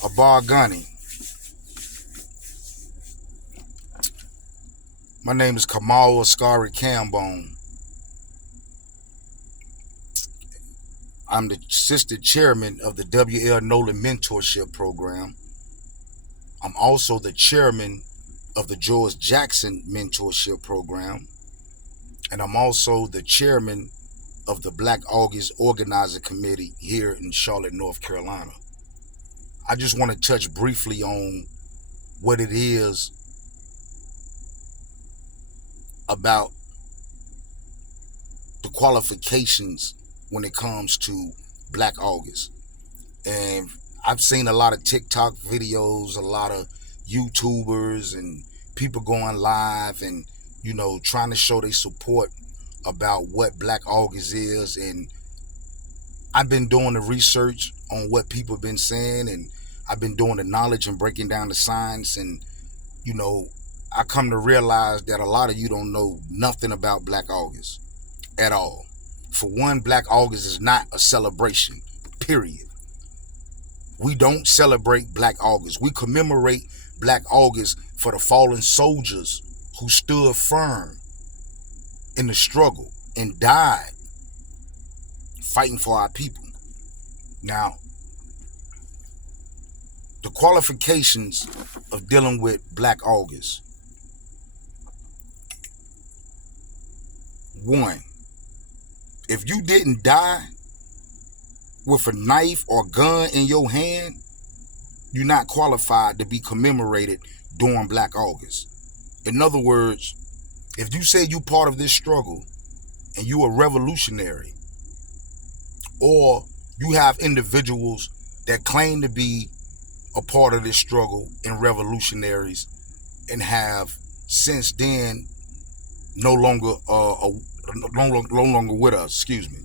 Abar Ghani. My name is Kamal Askari Cambone. I'm the assistant chairman of the W.L. Nolan Mentorship Program. I'm also the chairman of the George Jackson Mentorship Program. And I'm also the chairman of the Black August Organizing Committee here in Charlotte, North Carolina. I just want to touch briefly on what it is about the qualifications when it comes to Black August. And I've seen a lot of TikTok videos, a lot of YouTubers and people going live and, trying to show their support about what Black August is. And I've been doing the research on what people have been saying, and I've been doing the knowledge and breaking down the science. And, I come to realize that a lot of you don't know nothing about Black August at all. For one, Black August is not a celebration, period. We don't celebrate Black August. We commemorate Black August for the fallen soldiers who stood firm in the struggle and died fighting for our people. Now, the qualifications of dealing with Black August. One, if you didn't die with a knife or gun in your hand, you're not qualified to be commemorated during Black August. In other words, if you say you part of this struggle and you a revolutionary, or you have individuals that claim to be a part of this struggle and revolutionaries and have since then no longer with us, excuse me,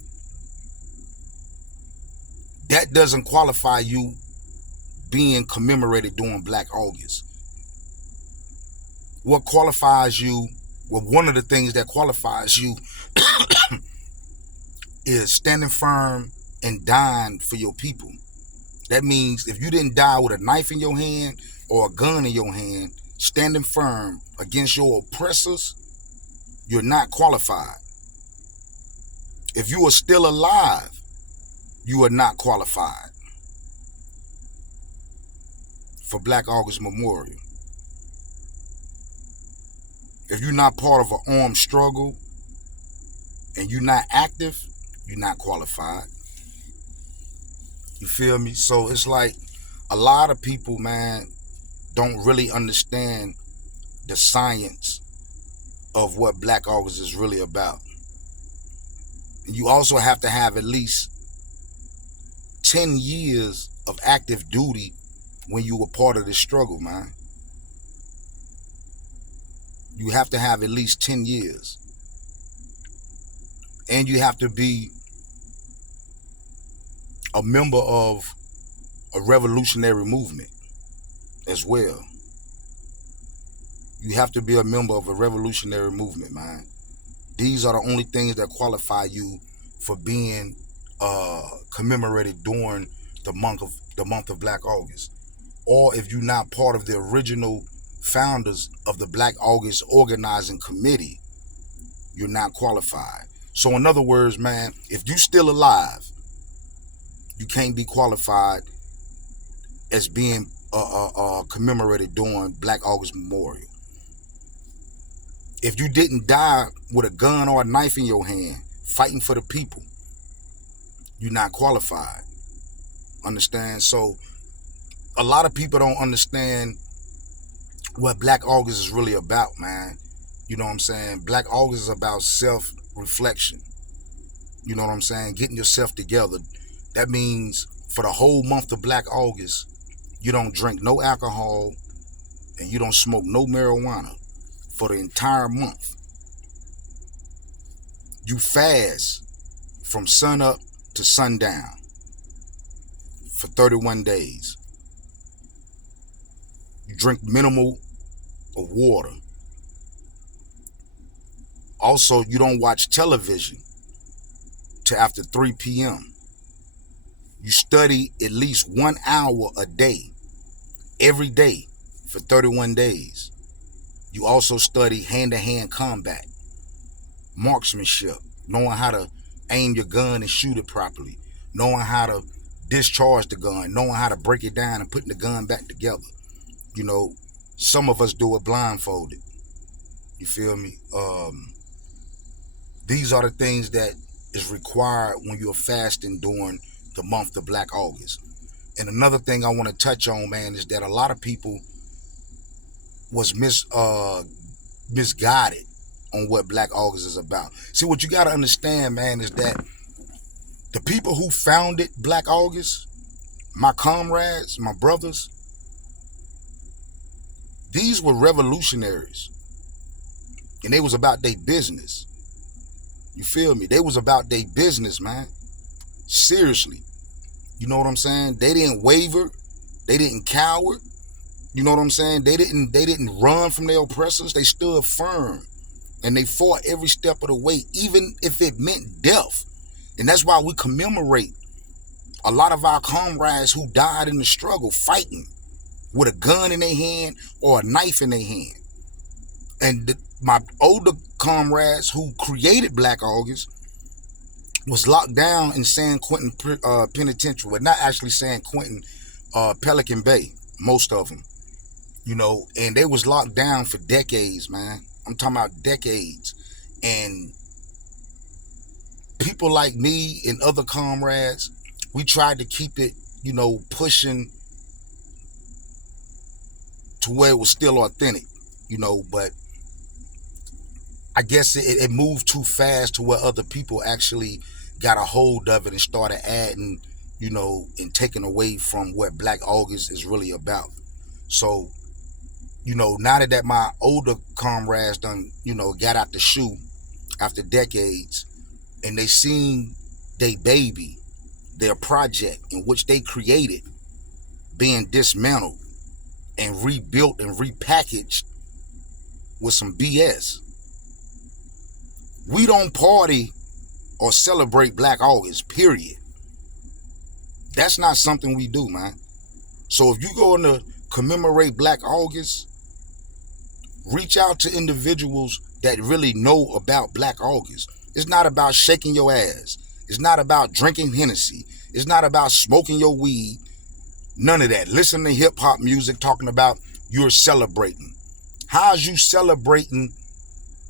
that doesn't qualify you being commemorated during Black August. What qualifies you, well, one of the things that qualifies you is standing firm and dying for your people. That means if you didn't die with a knife in your hand or a gun in your hand, standing firm against your oppressors, you're not qualified. If you are still alive, you are not qualified for Black August Memorial. If you're not part of an armed struggle and you're not active, you're not qualified. You feel me? So it's like a lot of people, man, don't really understand the science of what Black August is really about. You also have to have at least 10 years of active duty when you were part of this struggle, man. You have to have at least 10 years. And you have to be a member of a revolutionary movement as well. You have to be a member of a revolutionary movement, man. These are the only things that qualify you for being commemorated during the month of Black August. Or if you're not part of the original founders of the Black August Organizing Committee, you're not qualified. So in other words, man, if you're still alive, you can't be qualified as being commemorated during Black August Memorial. If you didn't die with a gun or a knife in your hand, fighting for the people, you're not qualified. Understand? So a lot of people don't understand what Black August is really about, man. You know what I'm saying? Black August is about self-reflection. You know what I'm saying? Getting yourself together. That means for the whole month of Black August, you don't drink no alcohol and you don't smoke no marijuana for the entire month. You fast from sunup to sundown for 31 days. You drink minimal of water. Also, you don't watch television till after 3 p.m. You study at least 1 hour a day every day for 31 days. You also study hand-to-hand combat, marksmanship, knowing how to aim your gun and shoot it properly, knowing how to discharge the gun, knowing how to break it down and putting the gun back together. You know, some of us do it blindfolded. You feel me? These are the things that is required when you're fasting during the month of Black August. And another thing I want to touch on, man, is that a lot of people was misguided on what Black August is about. See, what you got to understand, man, is that the people who founded Black August, my comrades, my brothers, these were revolutionaries. And they was about their business. You feel me? They was about their business, man. Seriously. You know what I'm saying? They didn't waver. They didn't cower. You know what I'm saying? They didn't run from their oppressors. They stood firm. And they fought every step of the way, even if it meant death. And that's why we commemorate a lot of our comrades who died in the struggle, fighting with a gun in their hand or a knife in their hand. And my older comrades who created Black August was locked down in San Quentin Penitentiary, but not actually San Quentin, Pelican Bay, most of them, you know, and they was locked down for decades, man. I'm talking about decades. And people like me and other comrades, we tried to keep it, you know, pushing to where it was still authentic, you know, but I guess it moved too fast to where other people actually got a hold of it and started adding, you know, and taking away from what Black August is really about. So, you know, now that my older comrades done, you know, got out the shoe after decades, and they seen their baby, their project in which they created, being dismantled and rebuilt and repackaged with some BS. We don't party or celebrate Black August, period. That's not something we do, man. So if you're going to commemorate Black August, reach out to individuals that really know about Black August. It's not about shaking your ass. It's not about drinking Hennessy. It's not about smoking your weed. None of that. Listen to hip hop music talking about you're celebrating. How's you celebrating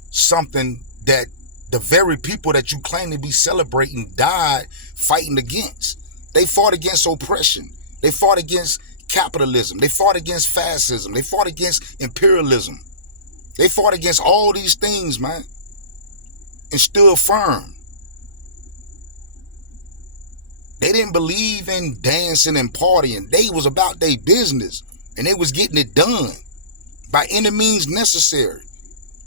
something that the very people that you claim to be celebrating died fighting against? They fought against oppression. They fought against capitalism. They fought against fascism. They fought against imperialism. They fought against all these things, man, and stood firm. They didn't believe in dancing and partying. They was about their business, and they was getting it done by any means necessary.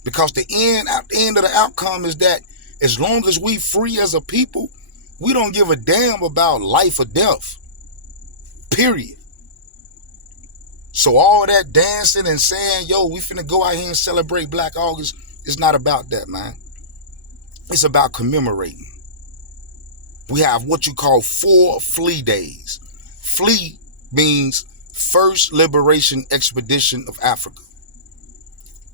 Because the end of the outcome is that as long as we free as a people, we don't give a damn about life or death. Period. So all that dancing and saying, yo, we finna go out here and celebrate Black August, it's not about that, man. It's about commemorating. We have what you call 4 flea days. Flea means First Liberation Expedition of Africa.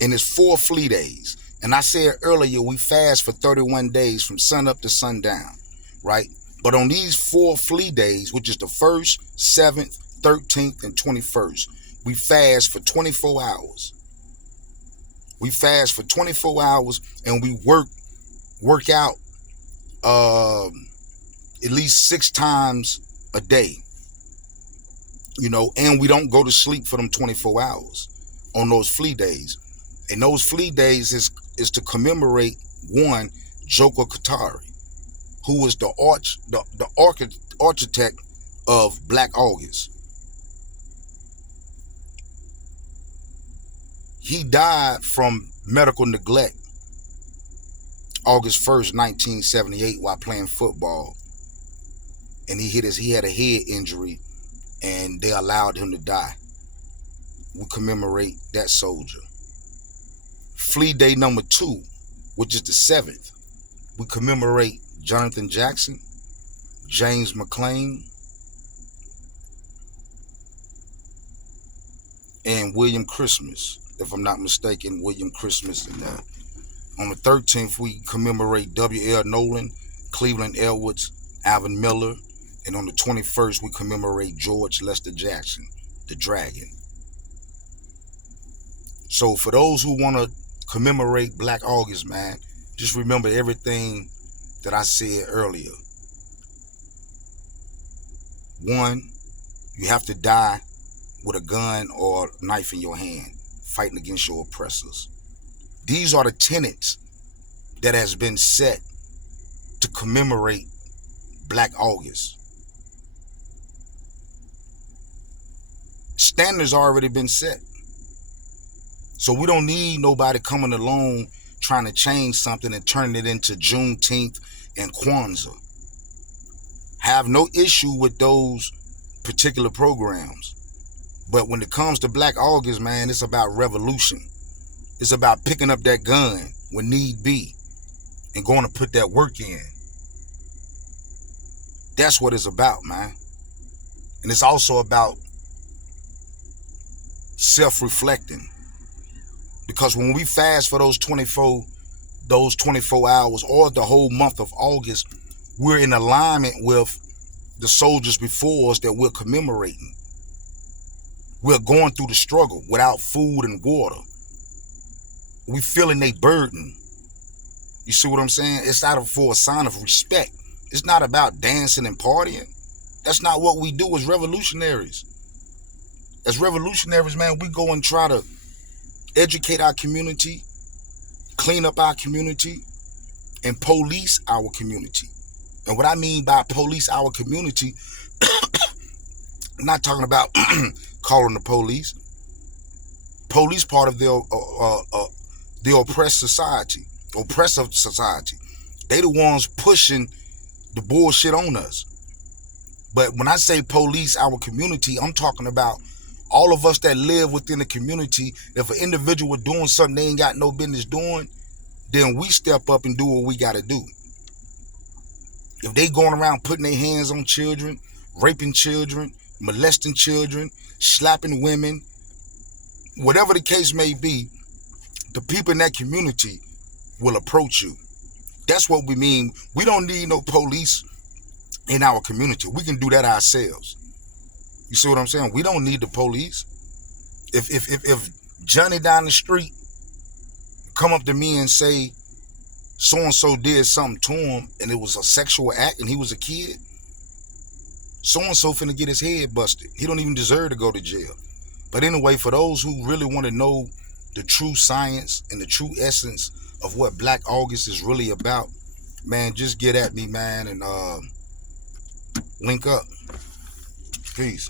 And it's 4 flea days. And I said earlier, we fast for 31 days from sun up to sundown, right? But on these 4 flea days, which is the 1st, 7th, 13th, and 21st, we fast for 24 hours. We fast for 24 hours and we work out at least 6 times a day, you know, and we don't go to sleep for them 24 hours on those flea days. And those flea days is to commemorate one, Joker Katari, who was the architect of Black August. He died from medical neglect August 1st, 1978, while playing football. And he had a head injury, and they allowed him to die. We commemorate that soldier. Flea Day number 2, which is the 7th, we commemorate Jonathan Jackson, James McClain, and William Christmas, if I'm not mistaken, William Christmas. And on the 13th, we commemorate W.L. Nolan, Cleveland Edwards, Alvin Miller, and on the 21st, we commemorate George Lester Jackson, the Dragon. So for those who want to commemorate Black August, man, just remember everything that I said earlier. 1, you have to die with a gun or knife in your hand, fighting against your oppressors. These are the tenets that has been set to commemorate Black August. Standards already been set. So we don't need nobody coming along trying to change something and turning it into Juneteenth and Kwanzaa. Have no issue with those particular programs. But when it comes to Black August, man, it's about revolution. It's about picking up that gun when need be and going to put that work in. That's what it's about, man. And it's also about self-reflecting. Because when we fast for those 24 hours or the whole month of August, we're in alignment with the soldiers before us that we're commemorating. We're going through the struggle without food and water. We feeling they burden. You see what I'm saying? It's out for a sign of respect. It's not about dancing and partying. That's not what we do as revolutionaries. As revolutionaries, man, we go and try to educate our community, clean up our community, and police our community. And what I mean by police our community, I'm not talking about calling the police. Police part of the oppressive society. They the ones pushing the bullshit on us. But when I say police our community, I'm talking about all of us that live within the community. If an individual doing something they ain't got no business doing, then we step up and do what we got to do. If they going around putting their hands on children, raping children, molesting children, slapping women, whatever the case may be, the people in that community will approach you. That's what we mean. We don't need no police in our community. We can do that ourselves. You see what I'm saying? We don't need the police. If Johnny down the street come up to me and say so-and-so did something to him and it was a sexual act and he was a kid, so-and-so finna get his head busted. He don't even deserve to go to jail. But anyway, for those who really want to know the true science and the true essence of what Black August is really about, man, just get at me, man, and link up. Peace.